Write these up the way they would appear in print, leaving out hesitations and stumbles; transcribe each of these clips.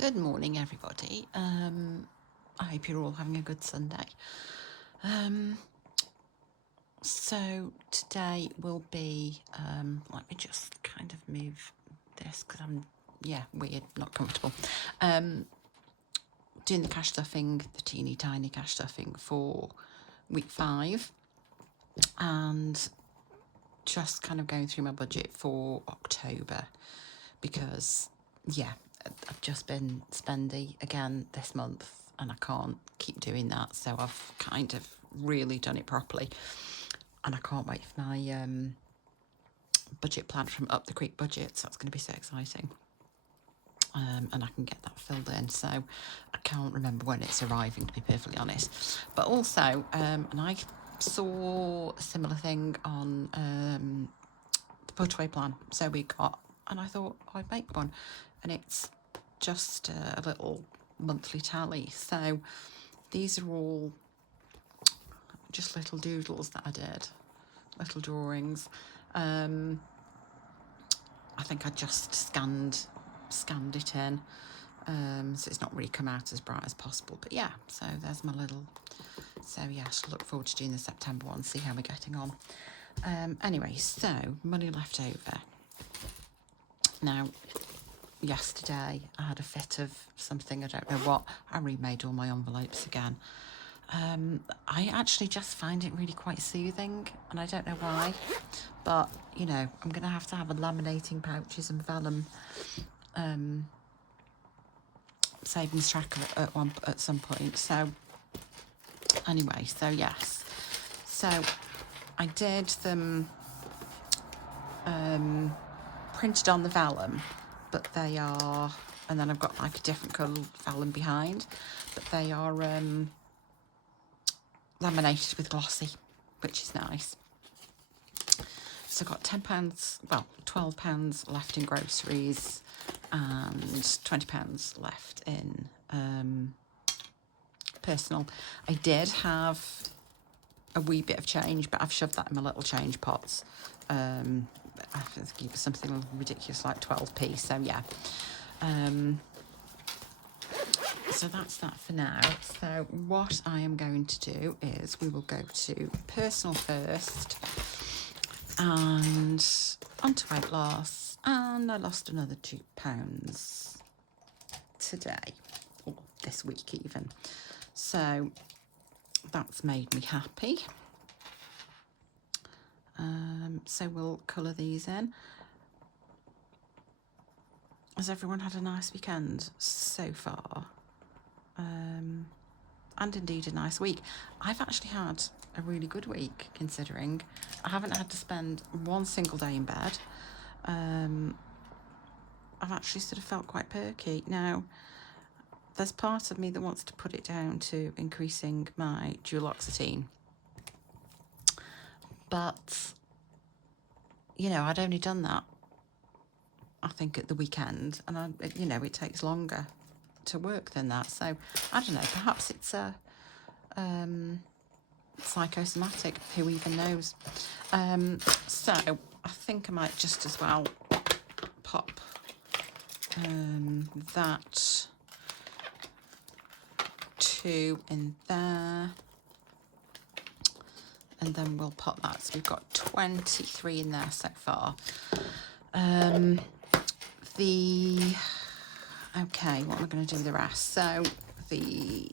Good morning, everybody. I hope you're all having a good Sunday. So today will be, let me just kind of move this because I'm, weird, not comfortable. Doing the cash stuffing, the teeny tiny cash stuffing for week 5, and just kind of going through my budget for October because, I've just been spendy again this month and I can't keep doing that. So I've kind of really done it properly. And I can't wait for my budget plan from Up the Creek Budgets. That's going to be so exciting. And I can get that filled in. So I can't remember when it's arriving, to be perfectly honest. But also, and I saw a similar thing on the put-away plan. So we got, and I thought I'd make one. And it's just a little monthly tally. So these are all just little doodles that I did, little drawings. I think I just scanned it in, so it's not really come out as bright as possible. But yeah, so there's my little. So yeah, I should look forward to doing the September one, see how we're getting on. Anyway, so money left over. Now, yesterday I had a fit of something, I don't know what. I remade all my envelopes again. I actually just find it really quite soothing, and I don't know why, but you know, I'm gonna have to have a laminating pouches and vellum savings tracker at some point. So anyway, so yes, so I did them printed on the vellum, but they are, and then I've got like a different colour vellum behind, but they are laminated with glossy, which is nice. So I've got £10, well, £12 left in groceries and £20 left in personal. I did have a wee bit of change, but I've shoved that in my little change pots. I think it was something ridiculous like 12p, so yeah. So that's that for now. So what I am going to do is we will go to personal first and onto weight loss, and I lost another £2 today, or this week even. So that's made me happy. So we'll colour these in. Has everyone had a nice weekend so far? And indeed a nice week. I've actually had a really good week, considering I haven't had to spend one single day in bed. I've actually sort of felt quite perky. Now, there's part of me that wants to put it down to increasing my duloxetine, but you know, I'd only done that, I think, at the weekend, and you know, it takes longer to work than that. So I don't know, perhaps it's a psychosomatic, who even knows. So I think I might just as well pop that 2 in there, and then we'll pop that. So we've got 23 in there so far. Okay, what am I going to do with the rest? So the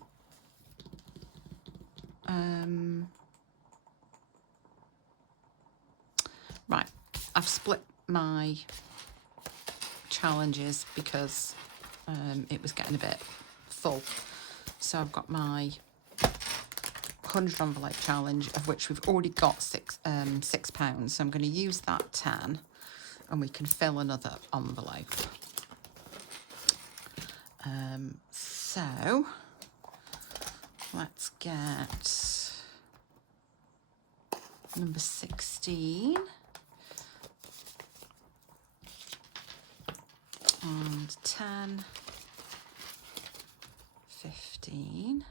right, I've split my challenges because it was getting a bit full. So I've got my 100 envelope challenge, of which we've already got £6. So I'm going to use that 10, and we can fill another envelope. So let's get number 16 and 10, 15,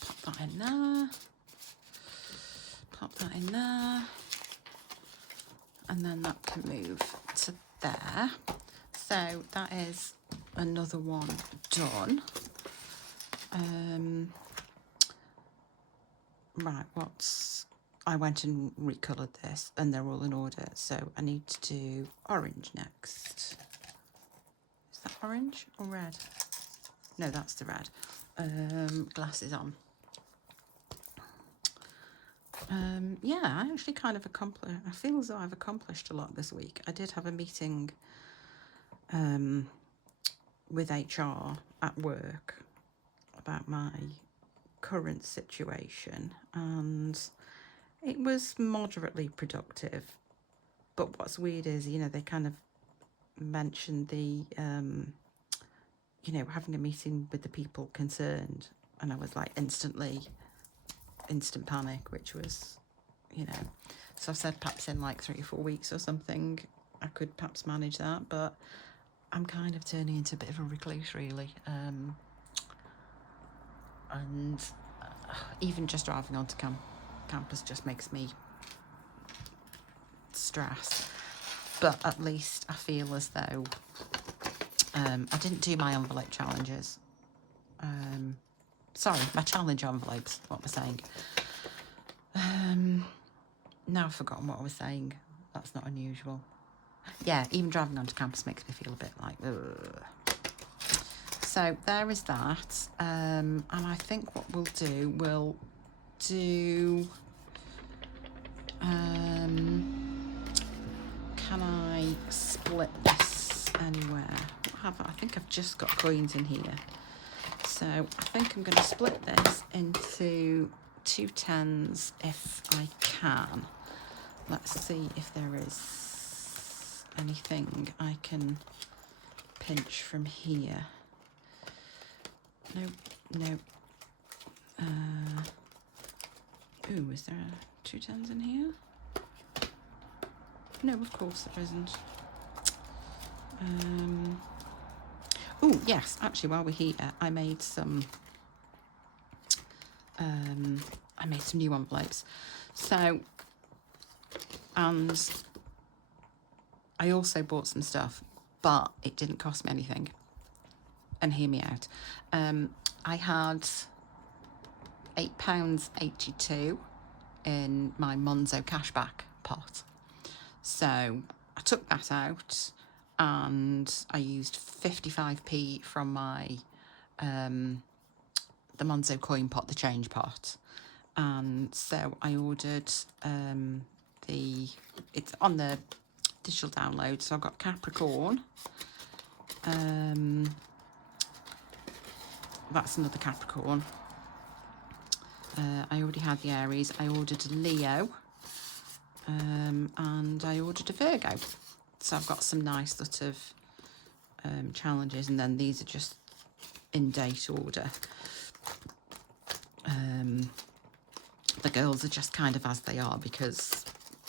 pop that in there, pop that that in there. And then that can move to there. So that is another one done. Right, I went and recoloured this and they're all in order. So I need to do orange next. Is that orange or red? No, that's the red. Glasses on. Yeah, I actually kind of I feel as though I've accomplished a lot this week. I did have a meeting with HR at work about my current situation, and it was moderately productive. But what's weird is, you know, they kind of mentioned the, you know, having a meeting with the people concerned, and I was like instant panic, which was, you know, so I said perhaps in like 3 or 4 weeks or something I could perhaps manage that, but I'm kind of turning into a bit of a recluse really, and even just driving onto campus just makes me stress. But at least I feel as though I didn't do my envelope challenges. Sorry, my challenge envelopes, what am I saying? Now I've forgotten what I was saying. That's not unusual. Yeah, even driving onto campus makes me feel a bit like, ugh. So there is that. And I think what we'll do, can I split this anywhere? I think I've just got coins in here. So I think I'm going to split this into 2 10s if I can. Let's see if there is anything I can pinch from here. No. Ooh, is there 2 10s in here? No, of course there isn't. Oh, yes, actually, while we're here, I made some new envelopes. So, and I also bought some stuff, but it didn't cost me anything. And hear me out. I had £8.82 in my Monzo cashback pot. So I took that out and I used 55p from my the Monzo coin pot, the change pot. And so I ordered it's on the digital download. So I've got Capricorn. That's another Capricorn. I already had the Aries. I ordered a Leo. And I ordered a Virgo. So I've got some nice sort of challenges, and then these are just in date order. The girls are just kind of as they are because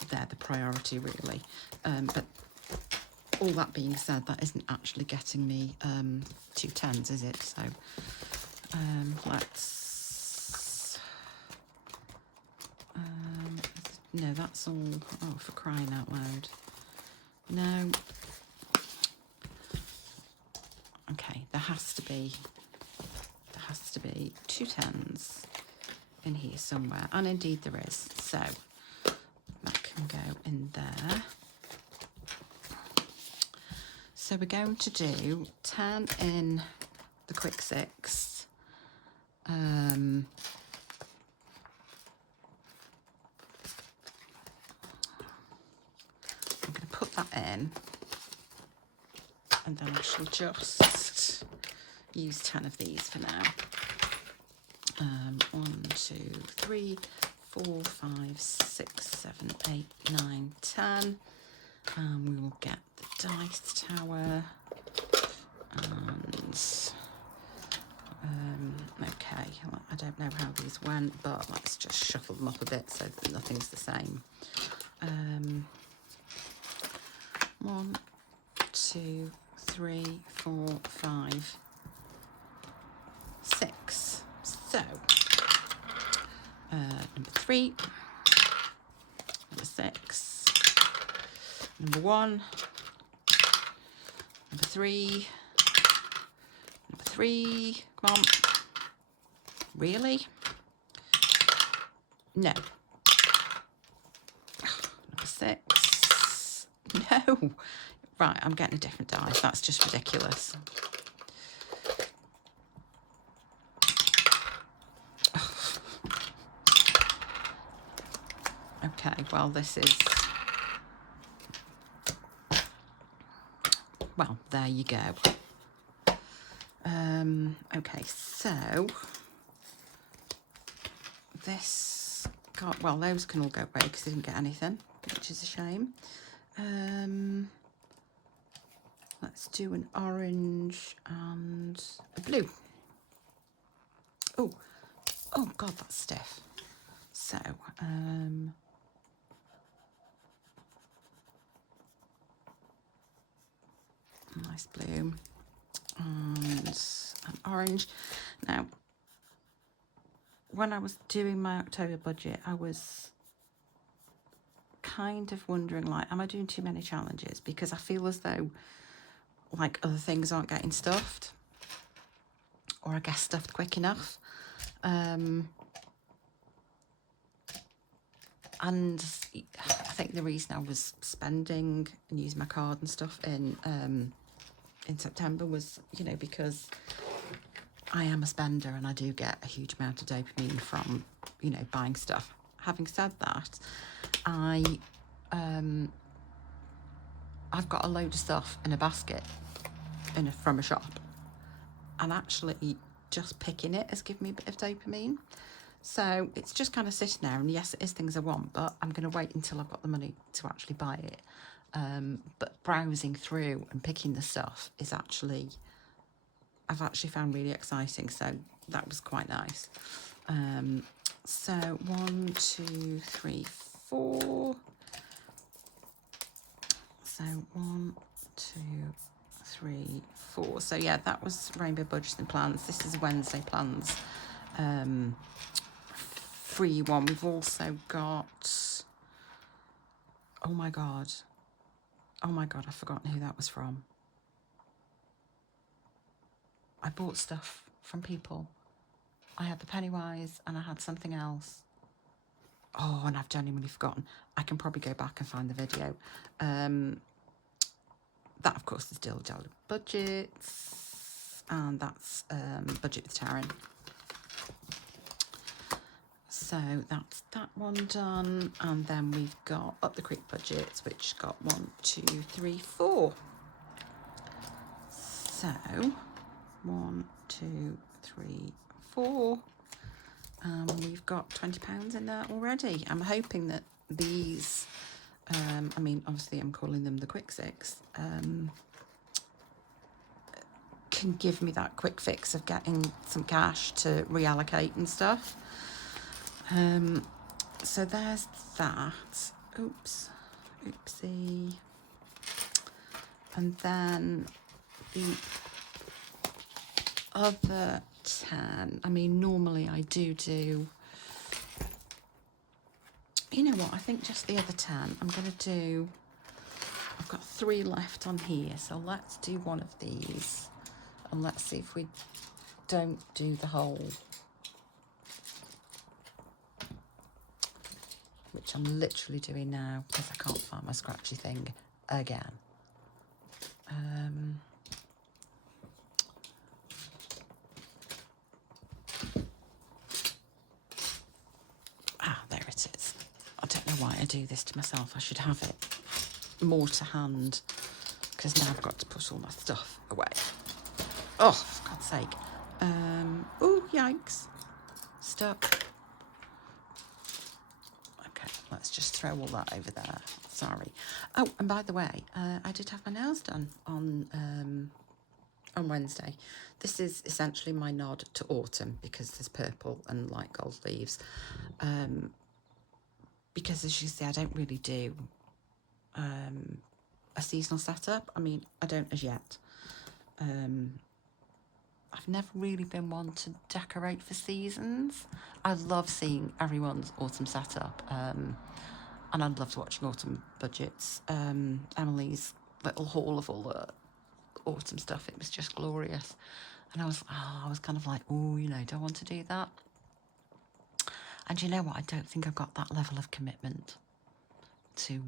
they're the priority really. But all that being said, that isn't actually getting me 2 10s, is it? So let's no, that's all. Oh, for crying out loud. No. Okay, there has to be 2 10s in here somewhere, and indeed there is. So that can go in there. So we're going to do 10 in the quick 6. I'm going to put that in, and then I shall just use 10 of these for now. 1, 2, 3, 4, 5, 6, 7, 8, 9, 10. And we will get the dice tower. And okay, I don't know how these went, but let's just shuffle them up a bit so that nothing's the same. 1, 2, 3, 4, 5, 6. So number 3, Number 1, number 3, number 3, come on, really? No. Number 6, no. Right, I'm getting a different die, that's just ridiculous. Okay, well this is, well, there you go. Okay, so this got, well, those can all go away because I didn't get anything, which is a shame. Let's do an orange and a blue. Oh, oh God, that's stiff. So, nice blue and an orange. Now, when I was doing my October budget, I was kind of wondering, like, am I doing too many challenges? Because I feel as though, like, other things aren't getting stuffed, or I get stuffed quick enough. And I think the reason I was spending and using my card and stuff in September was, you know, because I am a spender and I do get a huge amount of dopamine from, you know, buying stuff. Having said that, I've got a load of stuff in a basket from a shop, and actually just picking it has given me a bit of dopamine. So it's just kind of sitting there, and yes, it is things I want, but I'm going to wait until I've got the money to actually buy it. But browsing through and picking the stuff is actually, I've actually found really exciting. So that was quite nice. So 1, 2, 3, 4. So 1, 2, 3, 4. So yeah, that was Rainbow Budgets and Plans. This is Wednesday Plans. Free one. We've also got, oh my god, I've forgotten who that was from. I bought stuff from people. I had the Pennywise and I had something else. Oh, and I've genuinely forgotten. I can probably go back and find the video. That of course is still Jelly Budgets, and that's Budget with Taryn. So that's that one done, and then we've got Up the Creek Budgets, which got 1, 2, 3, 4. So 1, 2, 3, 4, and we've got £20 in there already. I'm hoping that these, I mean, obviously I'm calling them the quick six, can give me that quick fix of getting some cash to reallocate and stuff. So there's that. Oops, oopsie. And then the other 10, I mean, normally I do, you know what, I think just the other 10, I'm going to do, I've got 3 left on here, so let's do one of these, and let's see if we don't do the whole, which I'm literally doing now because I can't find my scratchy thing again. There it is. I don't know why I do this to myself. I should have it more to hand, because now I've got to put all my stuff away. Oh, for God's sake. Oh, yikes. Stuck. Okay, let's just throw all that over there. Sorry. Oh, and by the way, I did have my nails done on Wednesday. This is essentially my nod to autumn, because there's purple and light gold leaves. Because as you see, I don't really do a seasonal setup. I mean, I don't as yet. I've never really been one to decorate for seasons. I love seeing everyone's autumn setup. And I loved watching autumn budgets. Emily's little haul of all the autumn stuff, it was just glorious. And I was kind of like, oh, you know, do I want to do that? And you know what? I don't think I've got that level of commitment to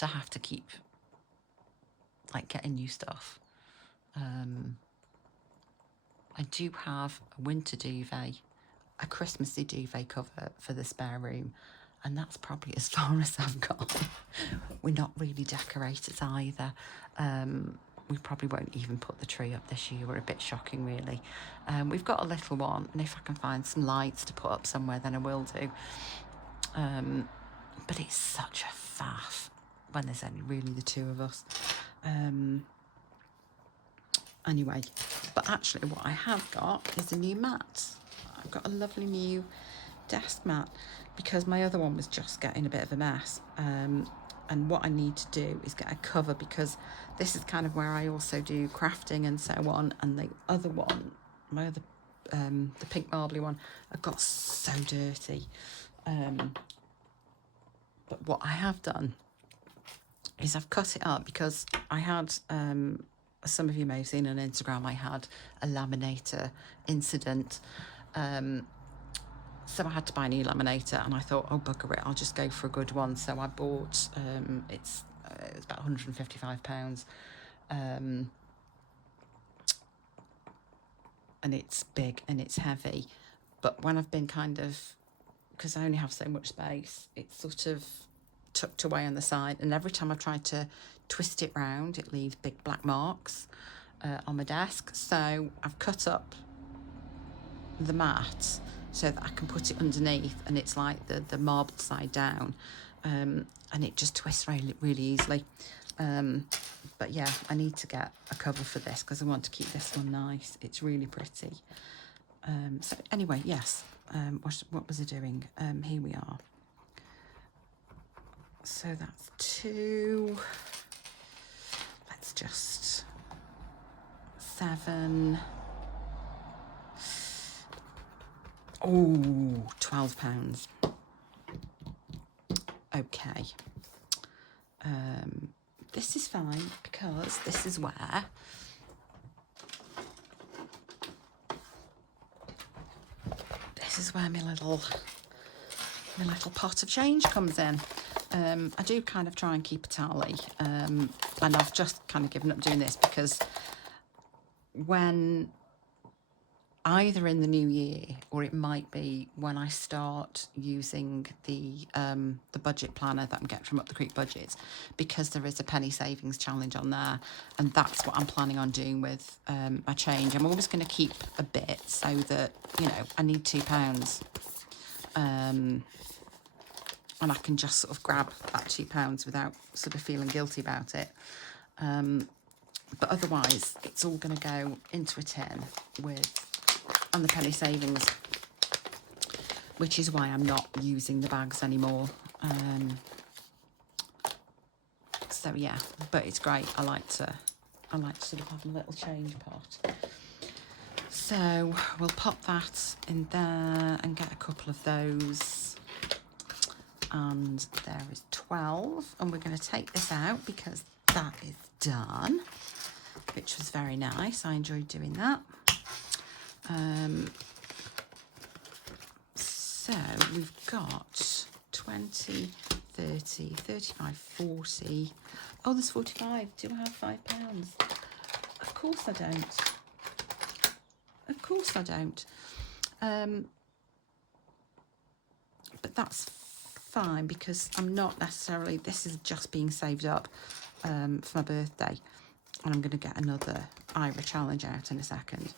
have to keep like getting new stuff. I do have a winter duvet, a Christmassy duvet cover for the spare room, and that's probably as far as I've got. We're not really decorators either. We probably won't even put the tree up this year. We're a bit shocking, really. We've got a little one, and if I can find some lights to put up somewhere, then I will do. But it's such a faff when there's only really the two of us. Anyway, but actually what I have got is a new mat. I've got a lovely new desk mat because my other one was just getting a bit of a mess. And what I need to do is get a cover, because this is kind of where I also do crafting and so on. And the other one, my other, the pink marbly one, I got so dirty. But what I have done is I've cut it up, because I had, some of you may have seen on Instagram, I had a laminator incident. So I had to buy a new laminator, and I thought, oh, bugger it, I'll just go for a good one. So I bought, it was about £155. And it's big and it's heavy. But when I've been kind of, because I only have so much space, it's sort of tucked away on the side. And every time I've tried to twist it round, it leaves big black marks on my desk. So I've cut up the mat so that I can put it underneath, and it's like the marbled side down, and it just twists really, really easily. But yeah, I need to get a cover for this because I want to keep this one nice. It's really pretty. So anyway, yes, what was I doing? Here we are. So that's 2. Let's just 7. Oh, £12. Okay. This is fine, because this is where my little pot of change comes in. I do kind of try and keep a tally, and I've just kind of given up doing this, because when either in the new year, or it might be when I start using the budget planner that I'm getting from Up the Creek Budgets, because there is a penny savings challenge on there, and that's what I'm planning on doing with my change. I'm always going to keep a bit, so that, you know, I need £2, and I can just sort of grab that £2 without sort of feeling guilty about it. But otherwise, it's all going to go into a tin and the penny savings, which is why I'm not using the bags anymore. So yeah, but it's great. I like to sort of have a little change pot. So we'll pop that in there and get a couple of those. And there is 12, and we're going to take this out because that is done, which was very nice. I enjoyed doing that. So we've got 20, 30, 35, 40. Oh, there's 45. Do I have £5? Of course I don't. Of course I don't. But that's fine, because I'm not necessarily, this is just being saved up for my birthday, and I'm going to get another IRA challenge out in a second,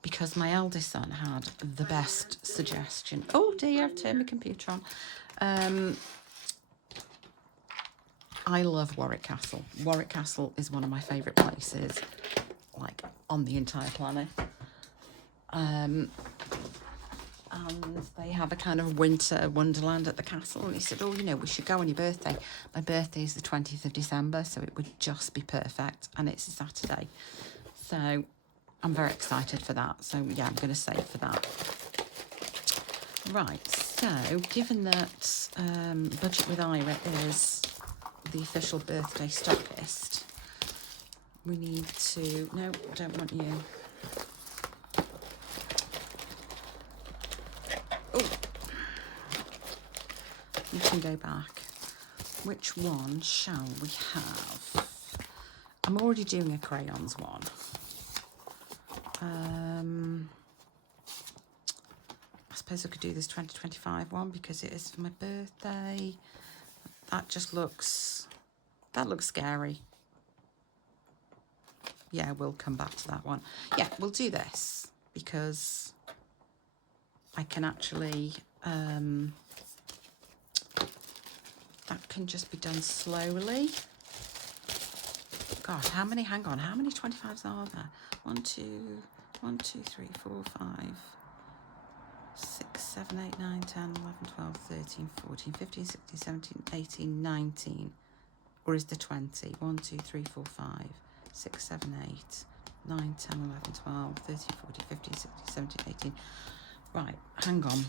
because my eldest son had the best suggestion. Oh dear, I've turned my computer on. I love Warwick Castle. Warwick Castle is one of my favourite places, like, on the entire planet. And they have a kind of winter wonderland at the castle, and he said, oh, you know, we should go on your birthday. My birthday is the 20th of December, so it would just be perfect, and it's a Saturday. So I'm very excited for that. So yeah, I'm going to save for that. Right, So, given that Budget with Ira is the official birthday stockist, we need to... No, I don't want you. Oh, you can go back. Which one shall we have? I'm already doing a crayons one. I suppose I could do this 2025 one because it is for my birthday. That looks scary. Yeah, we'll come back to that one. Yeah, we'll do this because I can actually, that can just be done slowly. God, how many 25s are there? 1, 2, 3, 4, 5, 6, 7, 8, 9, 10, 11, 12, 13, 14, 15, 16, 17, 18, 19. Or is there 20? 1, 2, 3, 4, 5, 6, 7, 8, 9, 10, 11, 12, 13, 14, 15, 16, 17, 18. Right, hang on.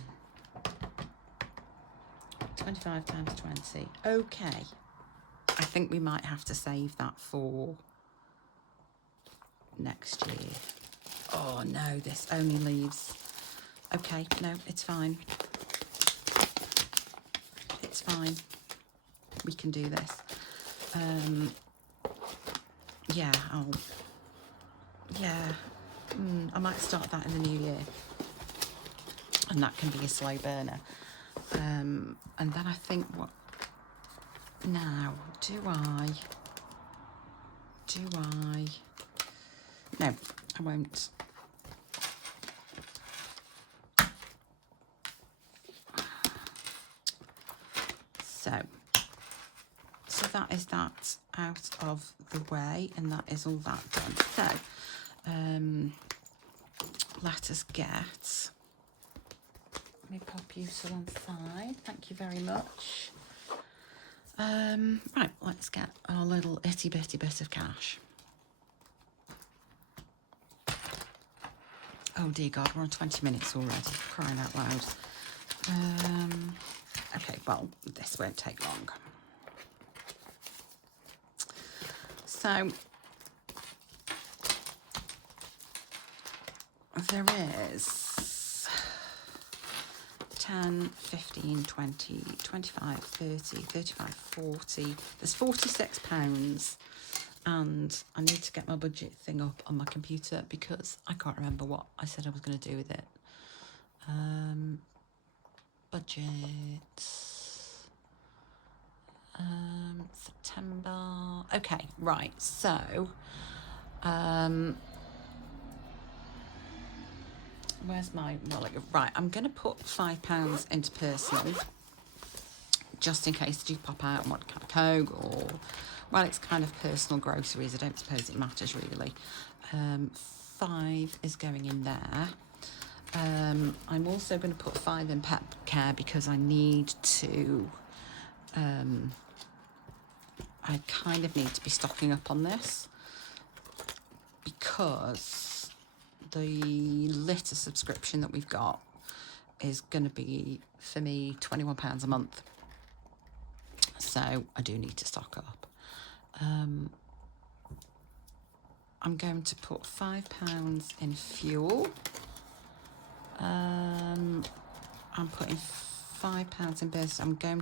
25 times 20. Okay. I think we might have to save that for next year. Oh no, this only leaves... Okay, no, it's fine. It's fine. We can do this. Yeah, I might start that in the new year. And that can be a slow burner. And then I think what... Now, do I... No, I won't. So that is that out of the way, and that is all that done. So, let us get... Let me pop you to one side. Thank you very much. Right, let's get our little itty bitty bit of cash. Oh dear God, we're on 20 minutes already, crying out loud. Okay, well, this won't take long. So, there is 10, 15, 20, 25, 30, 35, 40. There's £46. And I need to get my budget thing up on my computer because I can't remember what I said I was going to do with it. Budget. September. Okay, right. So, where's my wallet? Right, I'm going to put £5 into personal, just in case you pop out and want a can of Coke or... Well, it's kind of personal groceries. I don't suppose it matters really. 5 is going in there. I'm also going to put 5 in pet care because I need to... I kind of need to be stocking up on this because the litter subscription that we've got is going to be, for me, £21 a month. So I do need to stock up. I'm going to put £5 in fuel. I'm putting £5 in business. I'm going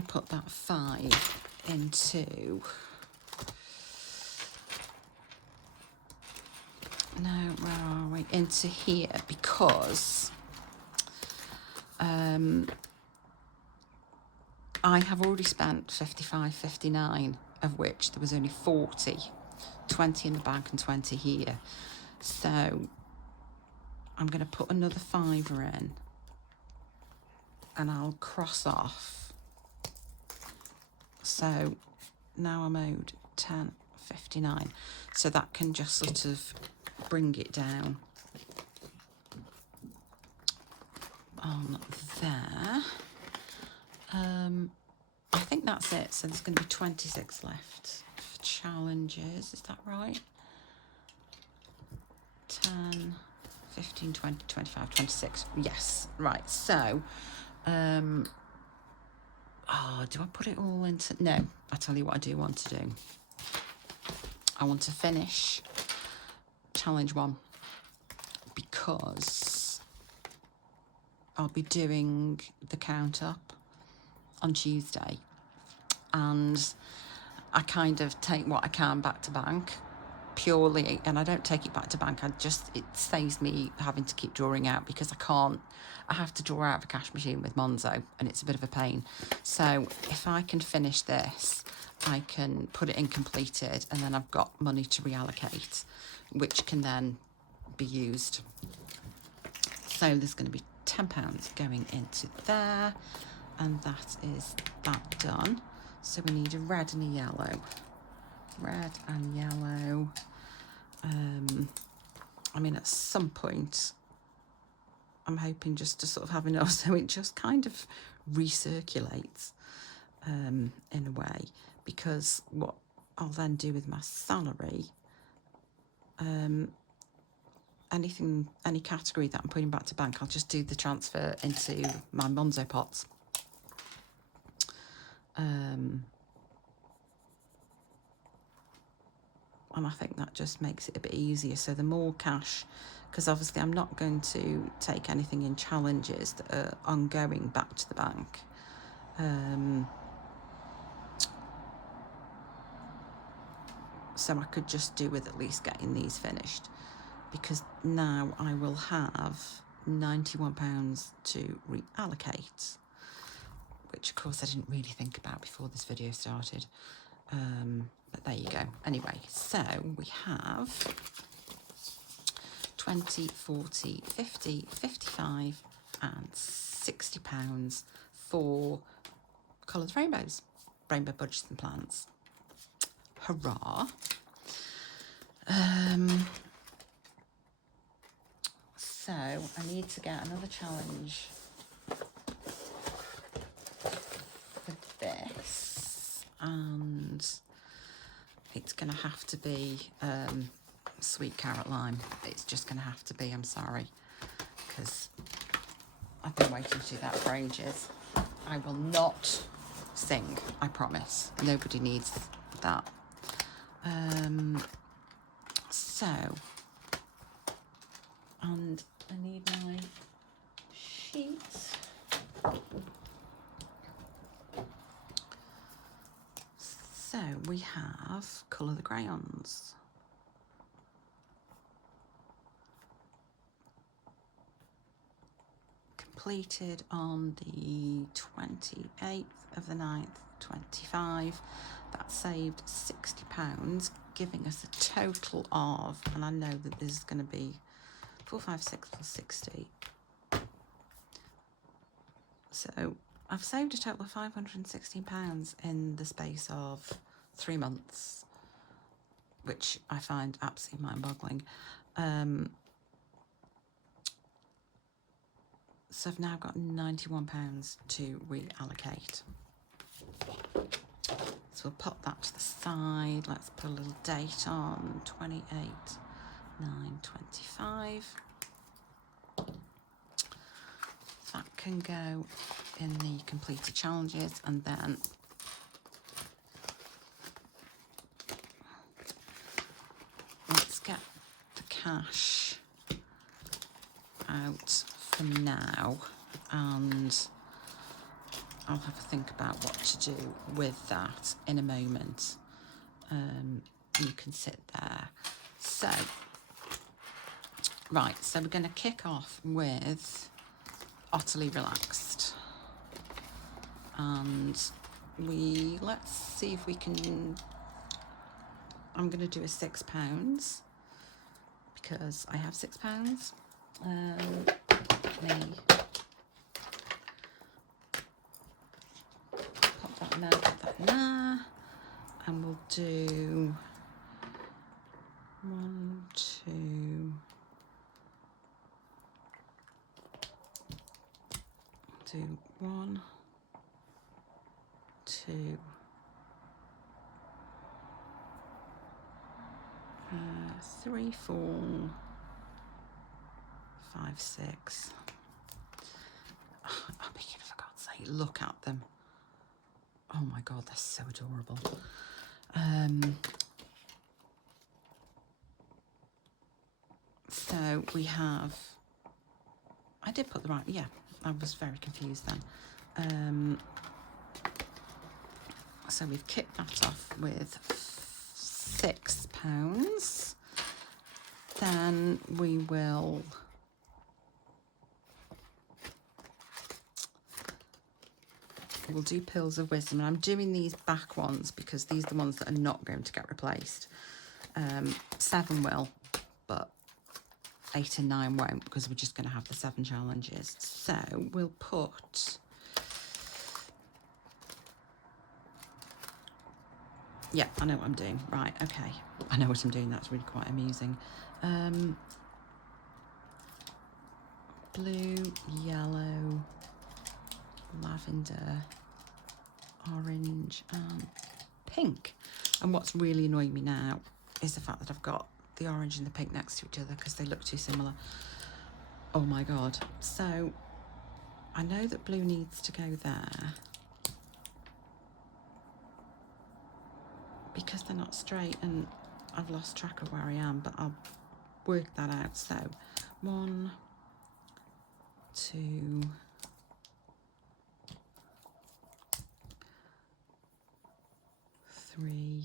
to put that 5 into... No, where are we? Into here because I have already spent 59, of which there was only 40, 20 in the bank and 20 here. So I'm going to put another £5 in and I'll cross off. So now I'm owed 10.59. So that can just sort of bring it down on there. I think that's it. So there's going to be 26 left for challenges. Is that right? 10, 15, 20, 25, 26. Yes, right. So, do I put it all into... No, I tell you what I do want to do. I want to finish challenge 1 because I'll be doing the count up on Tuesday, and I kind of take what I can back to bank purely, and I don't take it back to bank, it saves me having to keep drawing out, because I have to draw out of a cash machine with Monzo, and it's a bit of a pain. So if I can finish this, I can put it in completed, and then I've got money to reallocate, which can then be used. So there's going to be £10 going into there, and that is that done. So we need a red and a yellow. Red and yellow. I mean, at some point, I'm hoping just to sort of have enough so it just kind of recirculates in a way, because what I'll then do with my salary, any category that I'm putting back to bank, I'll just do the transfer into my Monzo pots. And I think that just makes it a bit easier. So the more cash, because obviously I'm not going to take anything in challenges that are ongoing back to the bank. So I could just do with at least getting these finished, because now I will have £91 to reallocate, which of course I didn't really think about before this video started. But there you go. Anyway, so we have 20, 40, 50, 55 and £60 for Colours Rainbows, Rainbow Budgets and Plans. Hurrah. So I need to get another challenge for this, and it's going to have to be sweet carrot lime. It's just going to have to be, I'm sorry, because I've been waiting to do that for ages. I will not sing, I promise. Nobody needs that. So, and I need my sheets. So we have Colour the Crayons. Completed on the 28th of the 9th, 25. That saved £60, giving us a total of, and I know that this is going to be 456 plus 60. So I've saved a total of £516 in the space of 3 months, which I find absolutely mind-boggling. So I've now got £91 to reallocate. So we'll pop that to the side. Let's put a little date on, 28/9/25. That can go in the completed challenges, and then let's get the cash out for now, and I'll have a think about what to do with that in a moment. You can sit there. So, right, so we're going to kick off with Utterly Relaxed. And let's see if we can, I'm going to do a £6 because I have £6. Let me pop that in there, put that in there, and we'll do 1, 2, do 1, 2, 3, 4, 5, 6. I mean, for God's sake, look at them. Oh my God, they're so adorable. So we have, I did put the right, yeah, I was very confused then. So we've kicked that off with £6. Then we will we'll do Pills of Wisdom. And I'm doing these back ones because these are the ones that are not going to get replaced. 7 will, but 8 and 9 won't, because we're just going to have the 7 challenges. So we'll put, yeah, I know what I'm doing. Right, okay. I know what I'm doing. That's really quite amusing. Blue, yellow, lavender, orange and pink. And what's really annoying me now is the fact that I've got the orange and the pink next to each other because they look too similar. Oh my God. So I know that blue needs to go there because they're not straight, and I've lost track of where I am, but I'll work that out. So 1, 2, 3,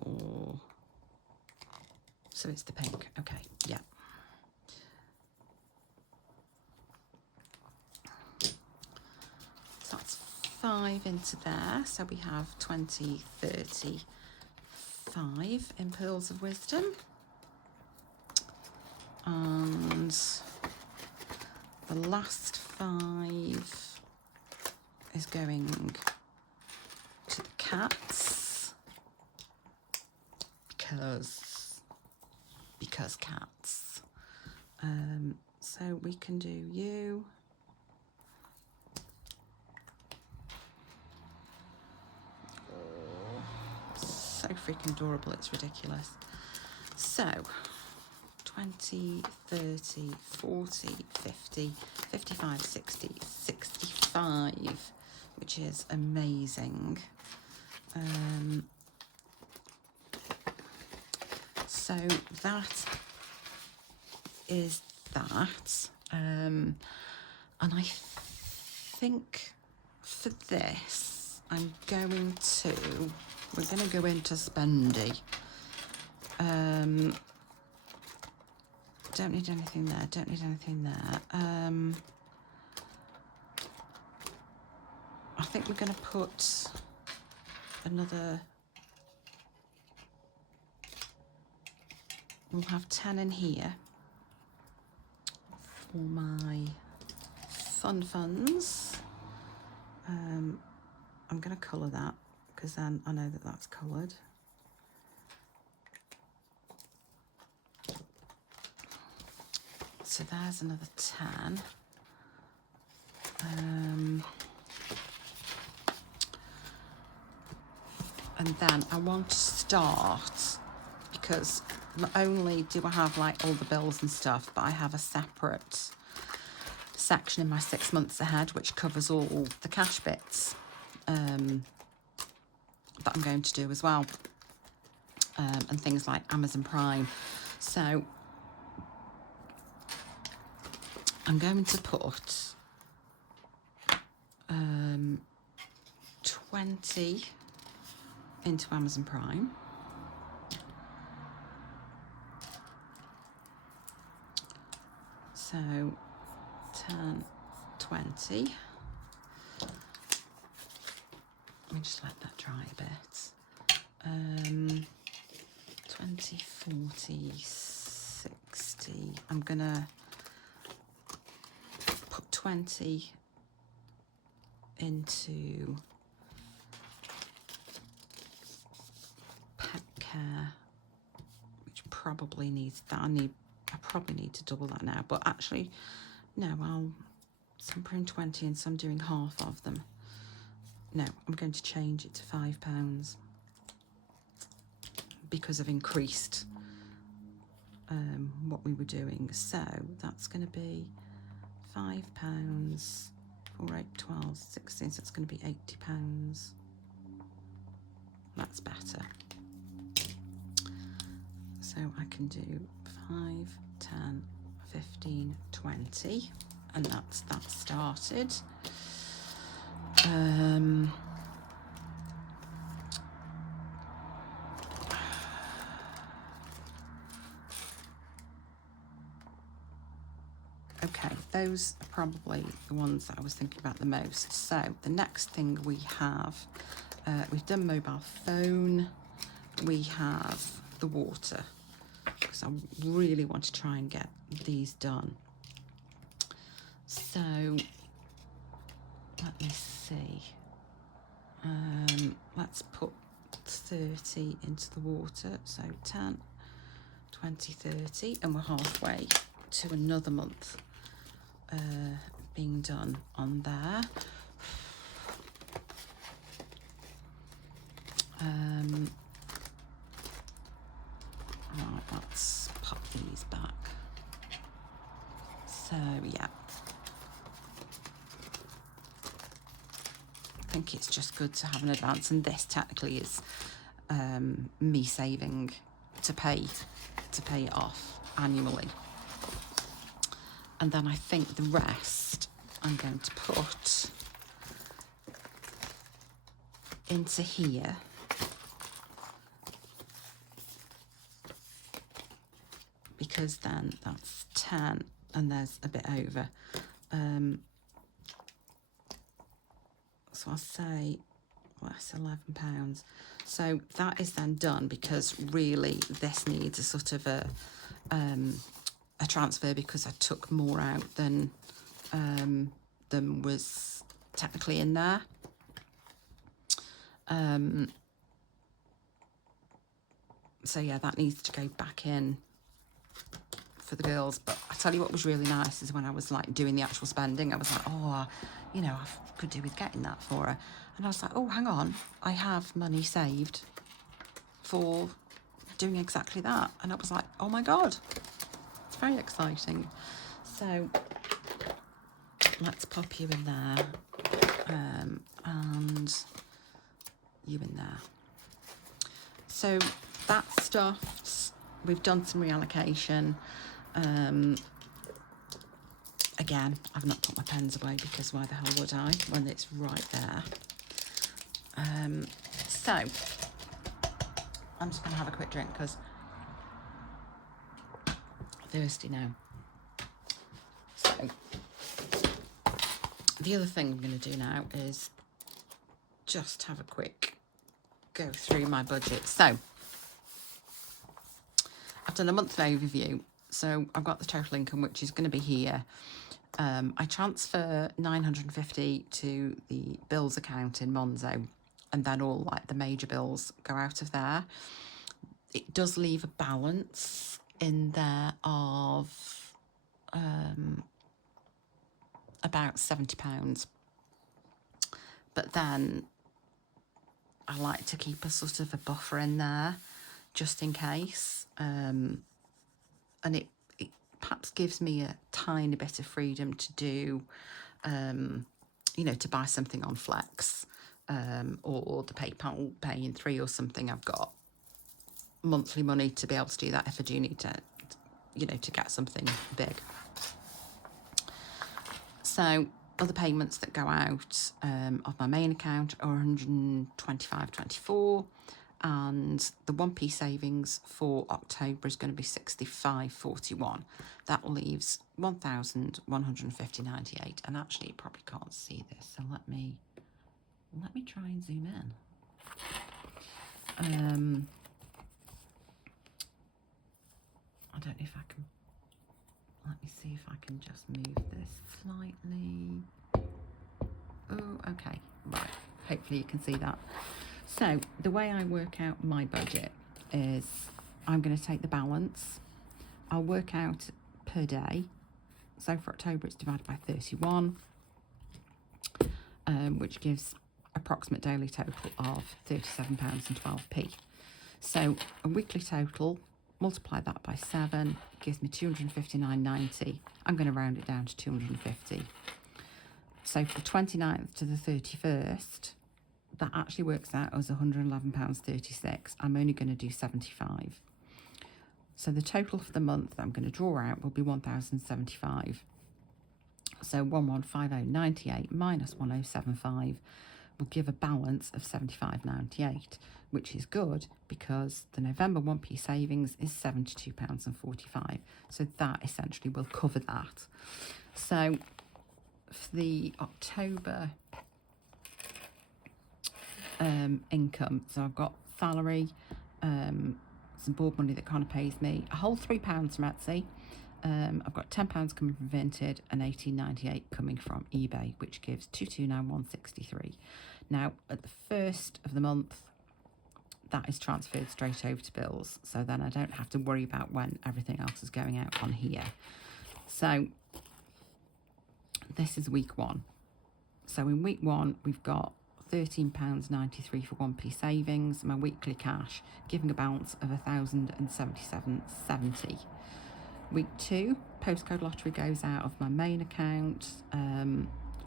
4. So it's the pink. Okay, yeah. So that's 5 into there. So we have 20, 30, 5 in Pearls of Wisdom. And the last 5 is going to the cats because cats. So we can do you. So freaking adorable, it's ridiculous. So 20, 30, 40, 50, 55, 60, 65, which is amazing. So that is that. And I think for this, we're going to go into spendy. Don't need anything there, don't need anything there. I think we're going to put another, we'll have 10 in here for my fun funds. I'm going to colour that because then I know that that's coloured. So there's another 10. And then I want to start, because not only do I have like all the bills and stuff, but I have a separate section in my 6 months ahead which covers all the cash bits that I'm going to do as well, and things like Amazon Prime. So I'm going to put 20 into Amazon Prime. So 10, 20. Let me just let that dry a bit. 20, 40, 60. I'm gonna put 20 into pet care, which probably needs that. I probably need to double that now, but actually no, some putting 20 and some doing half of them. No, I'm going to change it to £5. because of increased what we were doing. So that's going to be £5, 4, 8, 12, 16, so it's going to be £80. That's better. So I can do 5, 10, 15, 20, and that's that started. Okay, those are probably the ones that I was thinking about the most. So the next thing we have, we've done mobile phone, we have the water, because I really want to try and get these done. So let me see. Let's put 30 into the water, so 10, 20, 30, and we're halfway to another month being done on there. Right, let's pop these back. So yeah, I think it's just good to have an advance, and this technically is me saving to pay it off annually. And then I think the rest I'm going to put into here, because then that's 10 and there's a bit over. So I'll say, well, that's £11. So that is then done, because really this needs a sort of a transfer, because I took more out than was technically in there. So yeah, that needs to go back in for the girls. But I tell you what was really nice is when I was like doing the actual spending, I was like, oh, you know, I could do with getting that for her. And I was like, oh, hang on, I have money saved for doing exactly that. And I was like, oh my God, it's very exciting. So let's pop you in there, and you in there. So that's stuffed. We've done some reallocation. Again, I've not put my pens away, because why the hell would I when it's right there? So I'm just going to have a quick drink because I'm thirsty now. So the other thing I'm going to do now is just have a quick go through my budget. So I've done a monthly overview. So I've got the total income, which is going to be here. I transfer 950 to the bills account in Monzo, and then all like the major bills go out of there. It does leave a balance in there of about £70. But then I like to keep a sort of a buffer in there just in case. And it perhaps gives me a tiny bit of freedom to do, you know, to buy something on Flex, or the PayPal Pay in 3 or something. I've got monthly money to be able to do that if I do need to, you know, to get something big. So other payments that go out of my main account are 125.24, and the 1p savings for October is going to be 65.41. That leaves 1,150.98. And actually, you probably can't see this, so let me try and zoom in. I don't know if I can. Let me see if I can just move this slightly. Oh, okay, right. Hopefully you can see that. So the way I work out my budget is I'm going to take the balance. I'll work out per day. So for October, it's divided by 31, which gives approximate daily total of £37.12. So a weekly total, multiply that by 7, gives me 259.90. I'm going to round it down to 250. So for the 29th to the 31st, that actually works out as £111.36. I'm only going to do 75. So the total for the month that I'm going to draw out will be 1,075. So 1150.98 minus 1075 will give a balance of 75.98, which is good because the November 1p savings is £72.45. So that essentially will cover that. So for the October income, so I've got salary, some board money that kind of pays me, a whole £3 from Etsy. I've got £10 coming from Vinted and £18.98 coming from eBay, which gives 2291.63. Now, at the first of the month, that is transferred straight over to bills, so then I don't have to worry about when everything else is going out on here. So this is week 1. So in week 1, we've got £13.93 for 1p savings, my weekly cash giving a balance of 1,077.70. Week 2, postcode lottery goes out of my main account,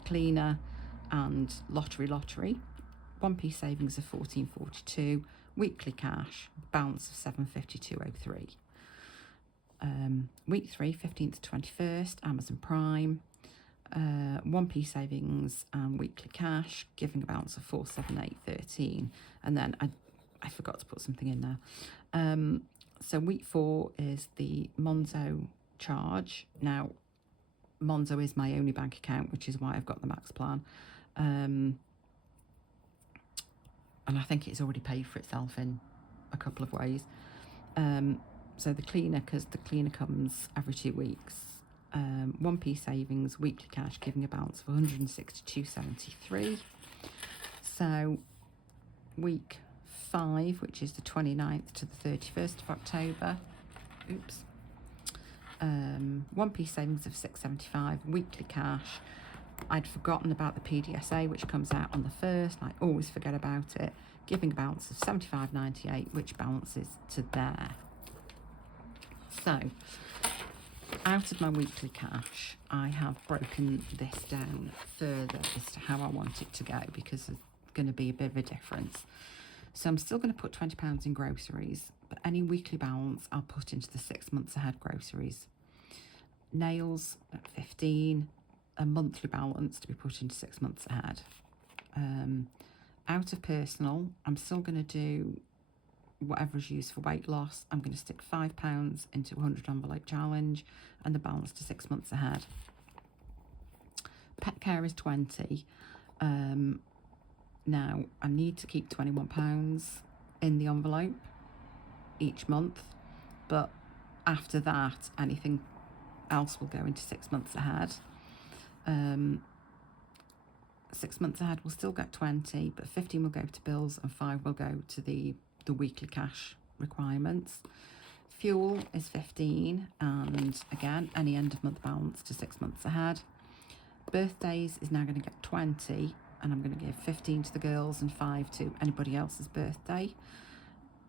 cleaner and lottery. 1p savings of 14.42, weekly cash, balance of 752.03. Week 3, 15th to 21st, Amazon Prime, 1p savings and weekly cash, giving a balance of 478.13. And then I forgot to put something in there. So week 4 is the Monzo charge. Now, Monzo is my only bank account, which is why I've got the max plan. And I think it's already paid for itself in a couple of ways. So the cleaner, because the cleaner comes every 2 weeks, 1p savings, weekly cash, giving a balance of 162.73. So week 5, which is the 29th to the 31st of October, 1p savings of 6.75, weekly cash. I'd forgotten about the PDSA, which comes out on the 1st. I always forget about it, giving a balance of 75.98, which balances to there. So out of my weekly cash, I have broken this down further as to how I want it to go, because there's going to be a bit of a difference. So I'm still going to put £20 in groceries, but any weekly balance I'll put into the 6 months ahead groceries. Nails at 15, a monthly balance to be put into 6 months ahead. Out of personal, I'm still going to do whatever is used for weight loss. I'm going to stick £5 into a 100 envelope challenge and the balance to 6 months ahead. Pet care is 20. Now, I need to keep £21 in the envelope each month, but after that, anything else will go into 6 months ahead. 6 months ahead will still get 20, but 15 will go to bills and 5 will go to the weekly cash requirements. Fuel is 15, and again, any end of month balance to 6 months ahead. Birthdays is now going to get 20, and I'm going to give 15 to the girls and 5 to anybody else's birthday.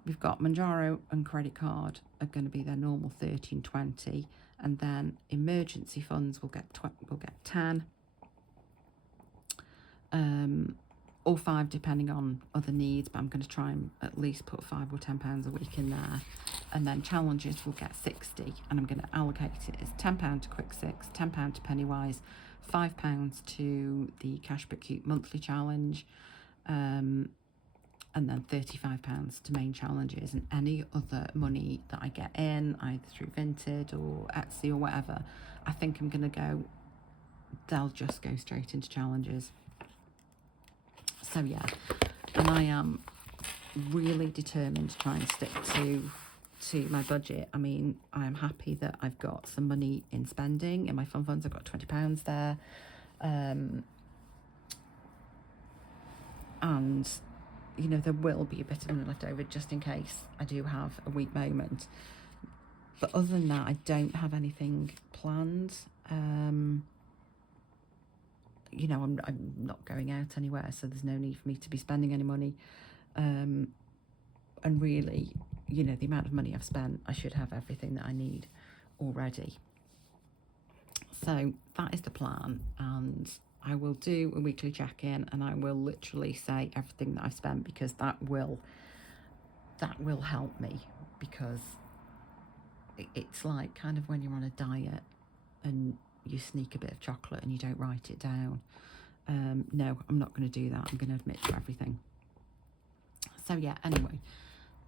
We've got Manjaro and credit card are going to be their normal 13.20, and then emergency funds will get 10, or 5 depending on other needs, but I'm going to try and at least put £5 or £10 a week in there. And then challenges will get 60, and I'm going to allocate it as £10 to Quick Six, £10 to Pennywise, £5 to the Cash But Cute monthly challenge, and then £35 to main challenges, and any other money that I get in, either through Vinted or Etsy or whatever, I think I'm going to go, they'll just go straight into challenges. So yeah, and I am really determined to try and stick to my budget. I mean, I am happy that I've got some money in spending in my fun funds. I've got £20 there, and you know, there will be a bit of money left over just in case I do have a weak moment. But other than that, I don't have anything planned. You know, I'm not going out anywhere, so there's no need for me to be spending any money. And really, you know, the amount of money I've spent, I should have everything that I need already. So that is the plan, and I will do a weekly check-in, and I will literally say everything that I've spent, because that will help me, because it's like kind of when you're on a diet and you sneak a bit of chocolate and you don't write it down. No, I'm not going to do that. I'm going to admit to everything. So yeah, anyway,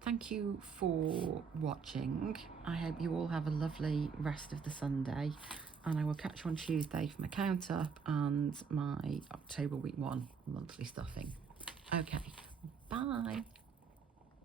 thank you for watching. I hope you all have a lovely rest of the Sunday, and I will catch you on Tuesday for my count up and my October week 1 monthly stuffing. Okay, bye.